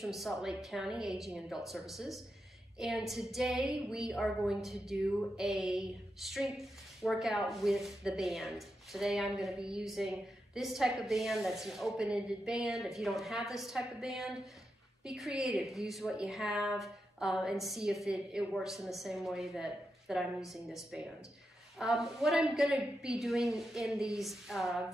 from Salt Lake County Aging and Adult Services. And today we are going to do a strength workout with the band. Today I'm going to be using this type of band that's an open-ended band. If you don't have this type of band, be creative. Use what you have and see if it works in the same way that I'm using this band. What I'm going to be doing in these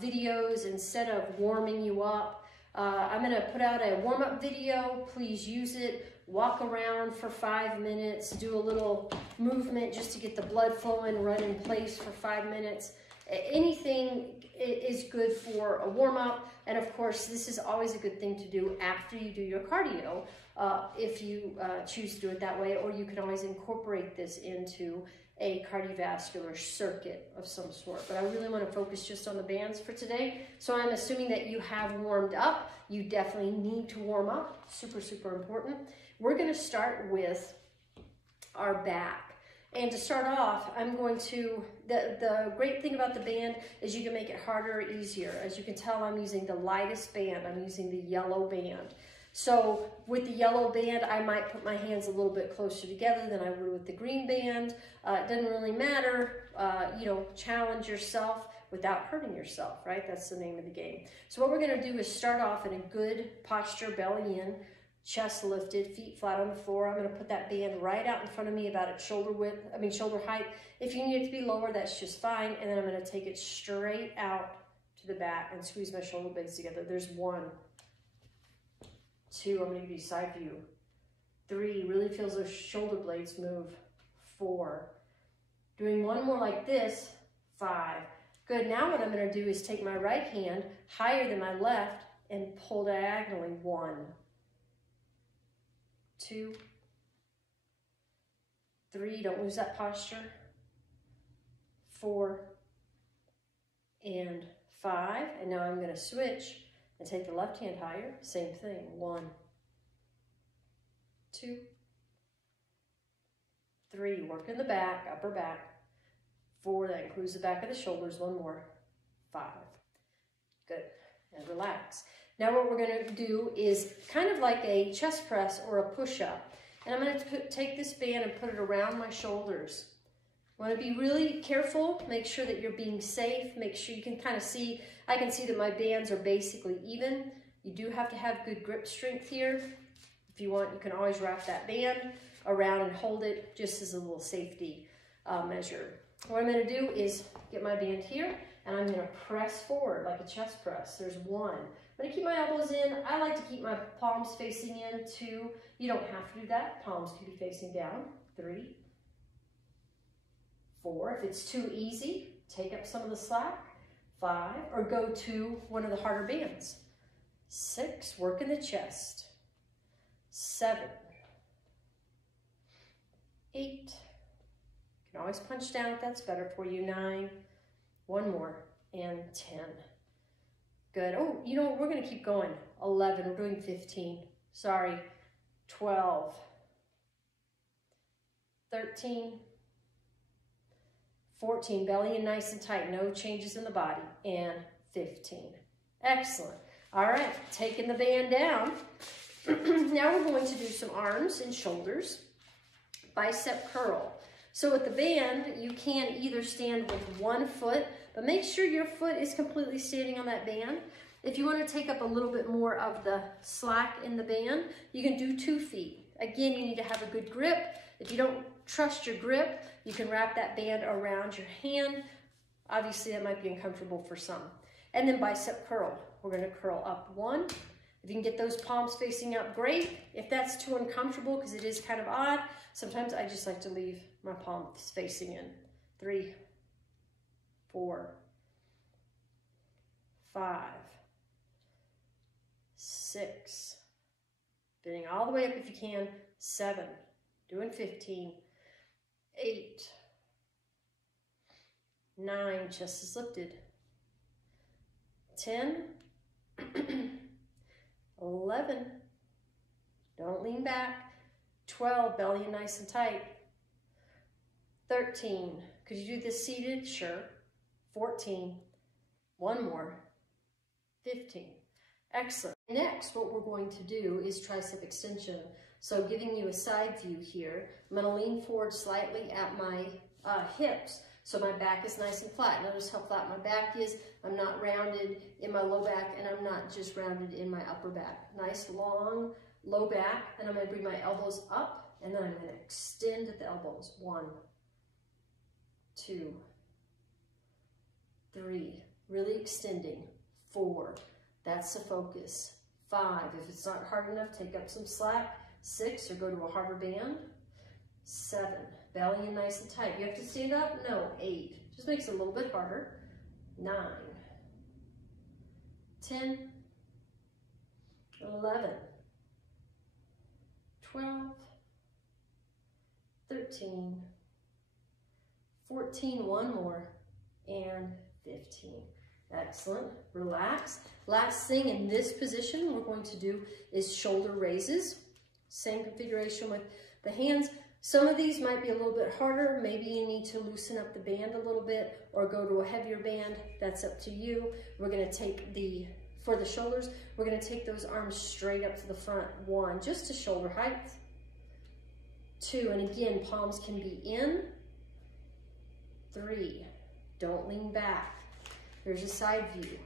videos, instead of warming you up, I'm going to put out a warm-up video. Please use it. Walk around for 5 minutes. Do a little movement just to get the blood flowing. Run in place for 5 minutes. Anything is good for a warm-up. And of course, this is always a good thing to do after you do your cardio, if you choose to do it that way, or you can always incorporate this into a cardiovascular circuit of some sort. But I really want to focus just on the bands for today. So I'm assuming that you have warmed up. You definitely need to warm up. Super, super important. We're going to start with our back. And to start off, I'm going to, the great thing about the band is you can make it harder or easier. As you can tell, I'm using the lightest band. I'm using the yellow band. So with the yellow band, I might put my hands a little bit closer together than I would with the green band. It doesn't really matter. You know, challenge yourself without hurting yourself, right? That's the name of the game. So what we're going to do is start off in a good posture, belly in, chest lifted, feet flat on the floor. I'm going to put that band right out in front of me about at shoulder height. If you need it to be lower, that's just fine. And then I'm going to take it straight out to the back and squeeze my shoulder blades together. There's 1, 2, I'm going to give you side view. 3, really feels those shoulder blades move. 4, doing one more like this. 5, good. Now what I'm going to do is take my right hand higher than my left and pull diagonally. 1, 2, 3, don't lose that posture. 4 and 5, and now I'm going to switch and take the left hand higher. Same thing. 1, 2, 3, work in the back, upper back. 4, that includes the back of the shoulders. 1 more. 5, good, and relax. Now what we're going to do is kind of like a chest press or a push-up. And I'm going to take this band and put it around my shoulders. Want to be really careful. Make sure that you're being safe. Make sure you can kind of see, I can see that my bands are basically even. You do have to have good grip strength here. If you want, you can always wrap that band around and hold it just as a little safety measure. What I'm going to do is get my band here and I'm going to press forward like a chest press. There's 1. I'm going to keep my elbows in. I like to keep my palms facing in. 2, you don't have to do that. Palms can be facing down. 3, 4, if it's too easy, take up some of the slack. 5, or go to one of the harder bands. 6, work in the chest. 7, 8, you can always punch down if that's better for you. 9, 1 more, and 10. Good. Oh, you know what? We're going to keep going. 11. We're doing 15. Sorry. 12. 13. 14. Belly in nice and tight. No changes in the body. And 15. Excellent. All right. Taking the band down. Now we're going to do some arms and shoulders. Bicep curl. So with the band, you can either stand with 1 foot, but make sure your foot is completely standing on that band. If you want to take up a little bit more of the slack in the band, you can do 2 feet. Again, you need to have a good grip. If you don't trust your grip, you can wrap that band around your hand. Obviously, that might be uncomfortable for some. And then bicep curl. We're going to curl up 1. If you can get those palms facing up, great. If that's too uncomfortable, because it is kind of odd, sometimes I just like to leave my palms facing in. 3, 4, 5, 6, bending all the way up if you can. 7, doing 15, 8, 9, chest is lifted. 10, 11, don't lean back. 12, belly in nice and tight. 13, could you do this seated? Sure. 14, 1 more. 15, Excellent. Next, what we're going to do is tricep extension. So giving you a side view here, I'm going to lean forward slightly at my hips so my back is nice and flat. Notice how flat my back is. I'm not rounded in my low back, and I'm not just rounded in my upper back. Nice long low back, and I'm going to bring my elbows up, and then I'm going to extend at the elbows. 1, 2, 3, really extending. 4, that's the focus. 5, if it's not hard enough, take up some slack. 6, or go to a harder band. 7, belly in nice and tight. You have to stand up? No. 8, just makes it a little bit harder. 9, 10, 11, 12, 13, 14, one more, and 15. Excellent. Relax. Last thing in this position we're going to do is shoulder raises. Same configuration with the hands. Some of these might be a little bit harder. Maybe you need to loosen up the band a little bit or go to a heavier band. That's up to you. We're going to take for the shoulders, we're going to take those arms straight up to the front. 1, just to shoulder height. 2, and again, palms can be in. 3, don't lean back. Here's a side view.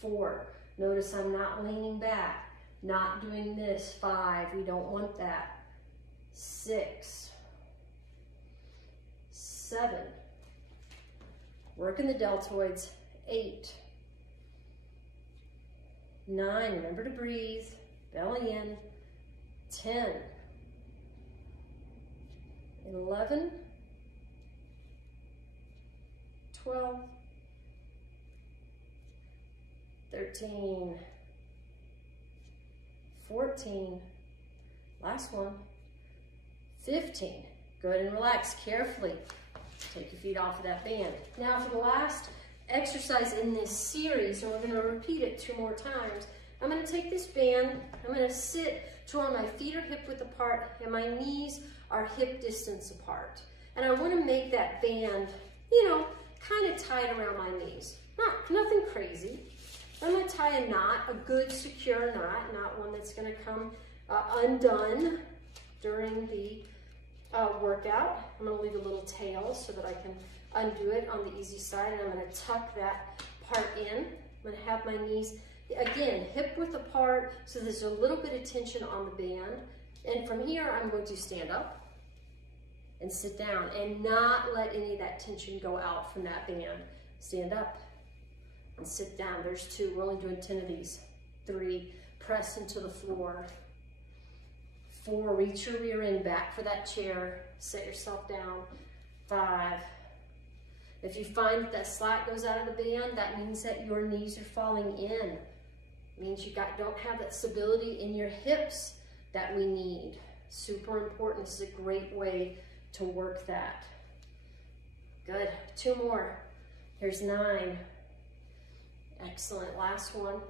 4, notice I'm not leaning back, not doing this. 5, we don't want that. 6, 7, working the deltoids. 8, 9, remember to breathe, belly in. 10, 11, 12, 13, 14, last one, 15. Good, and relax carefully. Take your feet off of that band. Now for the last exercise in this series, and we're going to repeat it 2 more times, I'm going to take this band, I'm going to sit to where my feet are hip width apart and my knees are hip distance apart. And I want to make that band, you know, kind of tight around my knees. Nothing crazy. I'm going to tie a knot, a good secure knot, not one that's going to come undone during the workout. I'm going to leave a little tail so that I can undo it on the easy side, and I'm going to tuck that part in. I'm going to have my knees, again, hip width apart, so there's a little bit of tension on the band. And from here, I'm going to stand up and sit down and not let any of that tension go out from that band. Stand up and sit down. There's 2. We're only doing 10 of these. 3, press into the floor. 4, reach your rear end back for that chair. Set yourself down. 5. If you find that slack goes out of the band, that means that your knees are falling in. It means you don't have that stability in your hips that we need. Super important. This is a great way to work that. Good. 2 more. Here's 9. Excellent. Last one.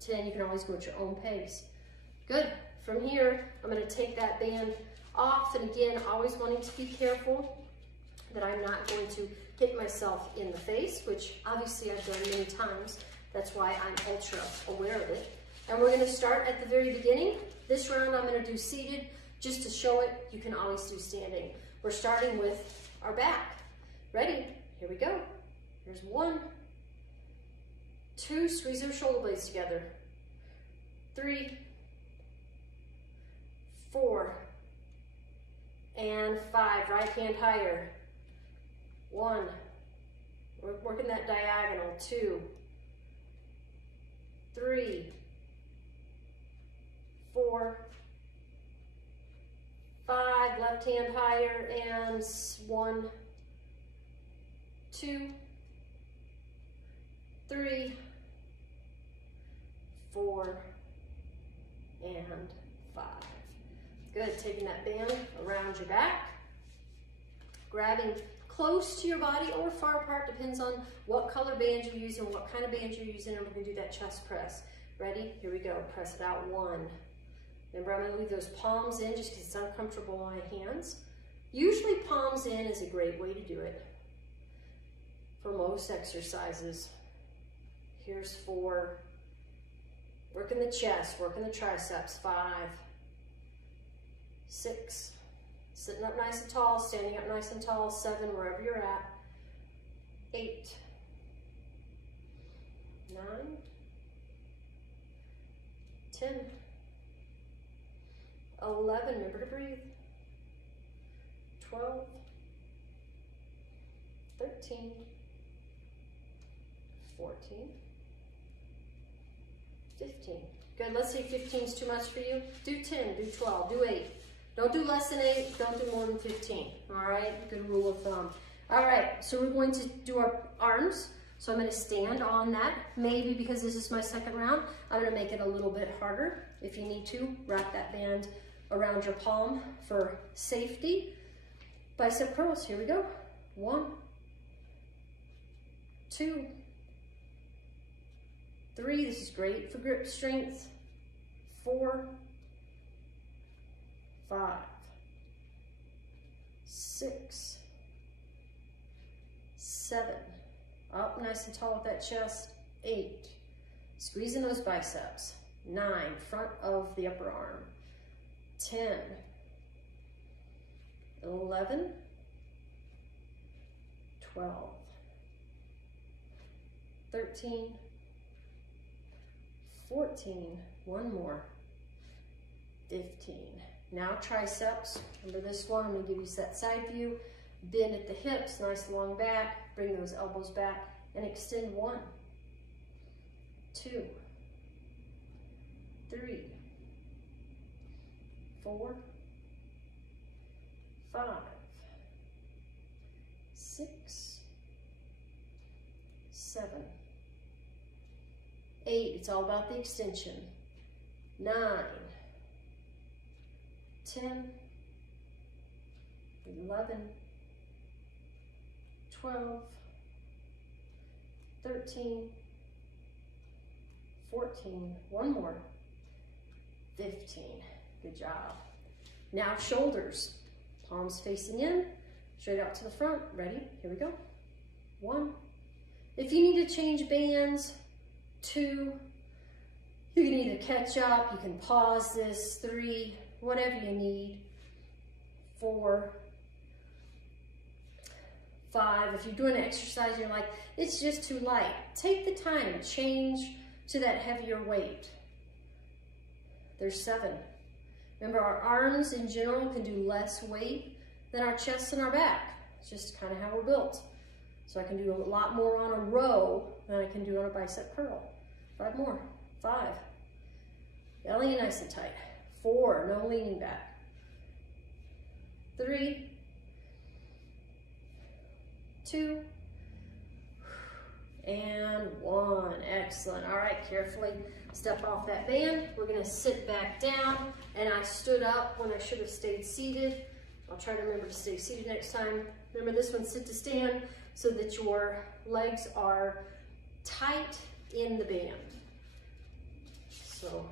10. You can always go at your own pace. Good. From here, I'm going to take that band off, and again, always wanting to be careful that I'm not going to hit myself in the face, which obviously I've done many times. That's why I'm ultra aware of it. And we're going to start at the very beginning. This round I'm going to do seated. Just to show it, you can always do standing. We're starting with our back. Ready? Here we go. Here's 1, 2, squeeze your shoulder blades together. 3, 4, and 5. Right hand higher. 1. We're working that diagonal. 2, 3, 4, 5. Left hand higher, and 1, 2, 3, 4, and 5. Good. Taking that band around your back, grabbing close to your body or far apart, depends on what color band you're using, what kind of band you're using, and we're going to do that chest press. Ready? Here we go. Press it out. 1. Remember, I'm going to leave those palms in just because it's uncomfortable on my hands. Usually palms in is a great way to do it for most exercises. Here's 4, Working the chest, working the triceps. 5, 6, sitting up nice and tall, standing up nice and tall. 7, wherever you're at. 8, 9, 10, 11, remember to breathe. 12, 13, 14, 15. Good, let's say 15 is too much for you. Do 10, do 12, do 8. Don't do less than 8, don't do more than 15. All right, good rule of thumb. All right, so we're going to do our arms. So I'm gonna stand on that. Maybe because this is my second round, I'm gonna make it a little bit harder. If you need to, wrap that band around your palm for safety. Bicep curls, here we go. 1, 2, 3, this is great for grip strength. 4, 5, 6, 7, up nice and tall with that chest. 8, squeezing those biceps. 9, front of the upper arm. 10, 11, 12, 13, 14, one more, 15. Now triceps, remember this one, I'm gonna give you that side view. Bend at the hips, nice long back, bring those elbows back and extend. 1, 2, 3, 4, 5, 6, 7, 8, it's all about the extension. 9, 10, 11, 12, 13, 14, one more, 15. Good job. Now shoulders, palms facing in, straight out to the front. Ready? Here we go. 1. If you need to change bands, 2. You can either catch up, you can pause this. 3, whatever you need. 4, 5. If you're doing an exercise, you're like, it's just too light. Take the time, change to that heavier weight. There's 7. Remember, our arms in general can do less weight than our chest and our back. It's just kind of how we're built. So I can do a lot more on a row than I can do on a bicep curl. 5 more. 5. Belly nice and tight. 4, no leaning back. 3, 2, and 1. Excellent. All right, carefully step off that band. We're gonna sit back down, and I stood up when I should have stayed seated. I'll try to remember to stay seated next time. Remember this one, sit to stand, so that your legs are tight in the band. So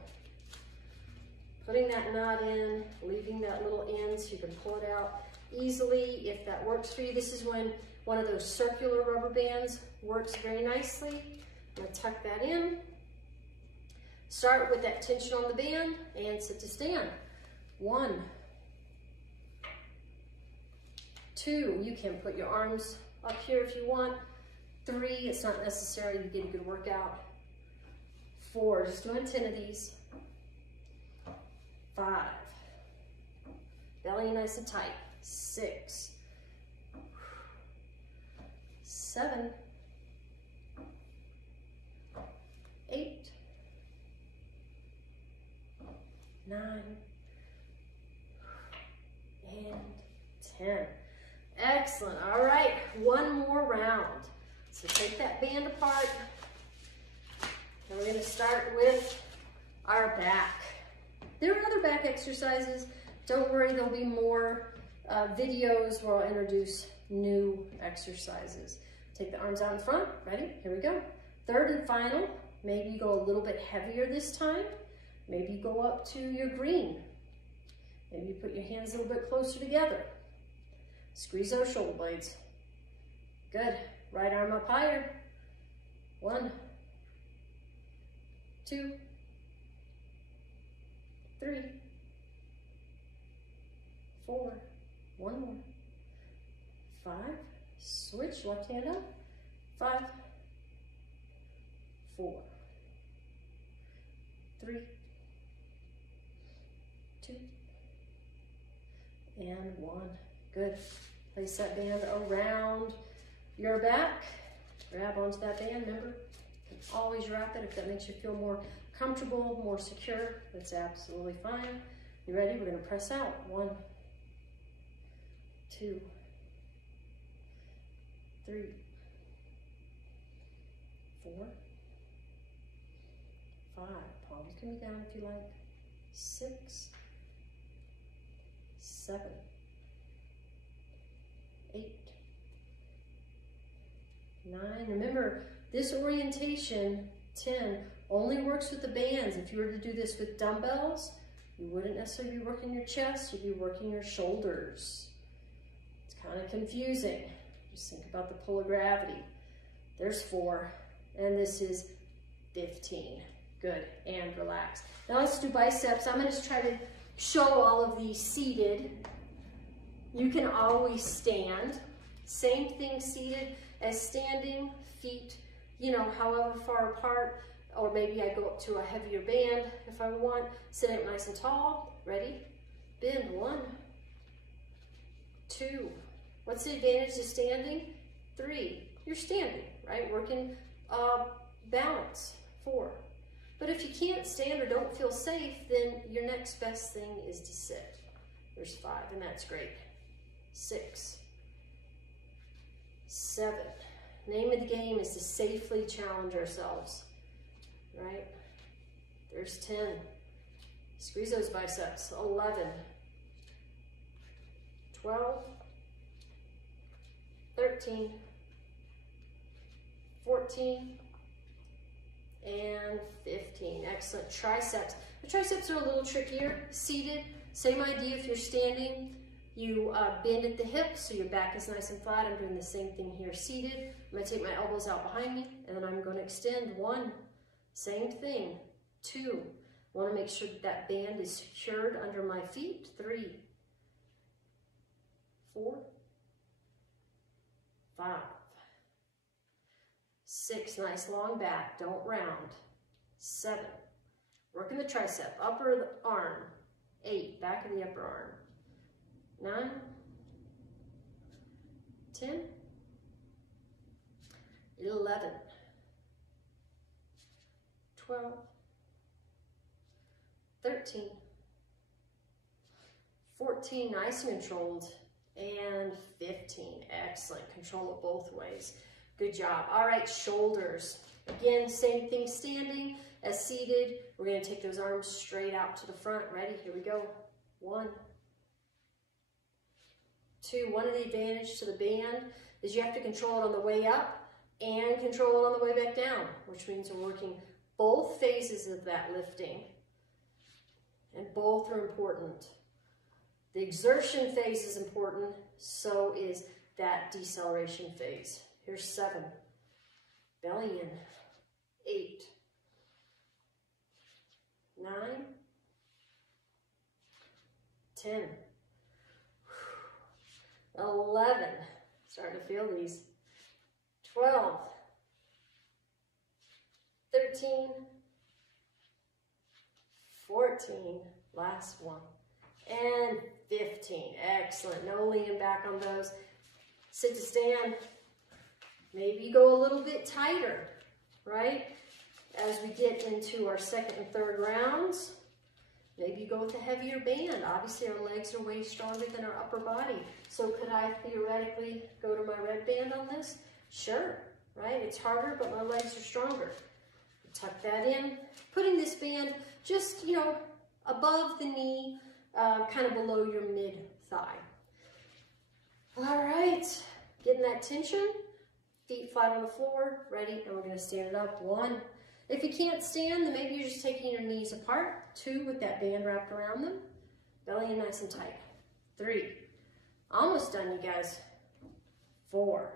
putting that knot in, leaving that little end so you can pull it out easily if that works for you. This is when one of those circular rubber bands works very nicely. I'm gonna tuck that in. Start with that tension on the band and sit to stand. 1, 2, you can put your arms up here if you want. 3, it's not necessary to get a good workout. 4, just doing 10 of these. 5, belly nice and tight. 6, 7, 8, 9, and 10. Excellent. All right, one more round. So take that band apart, and we're going to start with our back. There are other back exercises. Don't worry, there'll be more videos where I'll introduce new exercises. Take the arms out in front. Ready? Here we go. Third and final. Maybe you go a little bit heavier this time. Maybe you go up to your green. Maybe you put your hands a little bit closer together. Squeeze those shoulder blades. Good. Right arm up higher. 1, 2, 3, 4, one more, 5, switch, left hand up, 5, 4, 3, 2, and 1. Good. Place that band around your back. Grab onto that band, remember, you can always wrap it if that makes you feel more comfortable, more secure. That's absolutely fine. You ready? We're gonna press out. 1, 2, 3, 4, 5. Palms can be down if you like. 6, 7, 8, 9. Remember, this orientation, 10, only works with the bands. If you were to do this with dumbbells, you wouldn't necessarily be working your chest, you'd be working your shoulders. It's kind of confusing. Just think about the pull of gravity. There's 4, and this is 15. Good, and relax. Now let's do biceps. I'm gonna try to show all of these seated. You can always stand. Same thing seated as standing, feet, you know, however far apart, or maybe I go up to a heavier band if I want. Sit up nice and tall. Ready? Bend. 1, 2. What's the advantage of standing? 3. You're standing, right? Working balance. 4. But if you can't stand or don't feel safe, then your next best thing is to sit. There's 5, and that's great. 6, 7. Name of the game is to safely challenge ourselves, right? There's 10. Squeeze those biceps. 11, 12, 13, 14, and 15. Excellent. Triceps. The triceps are a little trickier. Seated, same idea. If you're standing, you bend at the hips so your back is nice and flat. I'm doing the same thing here. Seated, I'm going to take my elbows out behind me, and then I'm going to extend. 1, same thing. 2, I want to make sure that band is secured under my feet. 3, 4, 5, 6, nice long back, don't round. 7, working the tricep, upper arm. 8, back of the upper arm. 9, 10, 11, 12, 13, 14, nice and controlled, and 15. Excellent. Control it both ways. Good job. All right, shoulders. Again, same thing standing as seated. We're going to take those arms straight out to the front. Ready? Here we go. 1, 2. One of the advantages to the band is you have to control it on the way up and control it on the way back down, which means we're working both phases of that lifting, and both are important. The exertion phase is important, so is that deceleration phase. Here's 7, belly in. 8, 9, 10, 11, starting to feel these. 12, 13, 14, last one, and 15. Excellent. No leaning back on those. Sit to stand. Maybe you go a little bit tighter, right? As we get into our second and third rounds, maybe you go with a heavier band. Obviously, our legs are way stronger than our upper body. So could I theoretically go to my red band on this? Sure, right? It's harder, but my legs are stronger. Tuck that in. Putting this band just, you know, above the knee, kind of below your mid-thigh. All right, getting that tension. Feet flat on the floor, ready, and we're going to stand it up. 1. If you can't stand, then maybe you're just taking your knees apart. 2, with that band wrapped around them. Belly in nice and tight. 3. Almost done, you guys. 4.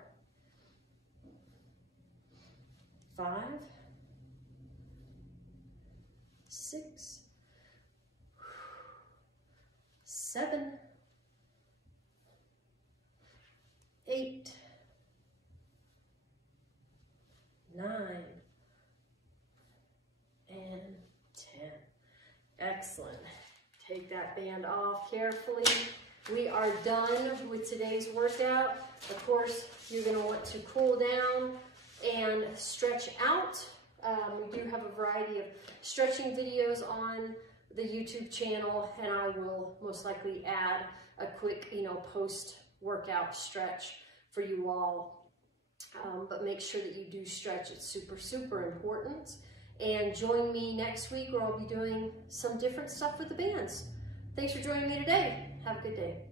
5. 6. 7, 8, 9, and 10. Excellent. Take that band off carefully. We are done with today's workout. Of course, you're going to want to cool down and stretch out. We do have a variety of stretching videos on the YouTube channel, and I will most likely add a quick, post-workout stretch for you all. But make sure that you do stretch. It's super, super important. And join me next week where I'll be doing some different stuff with the bands. Thanks for joining me today. Have a good day.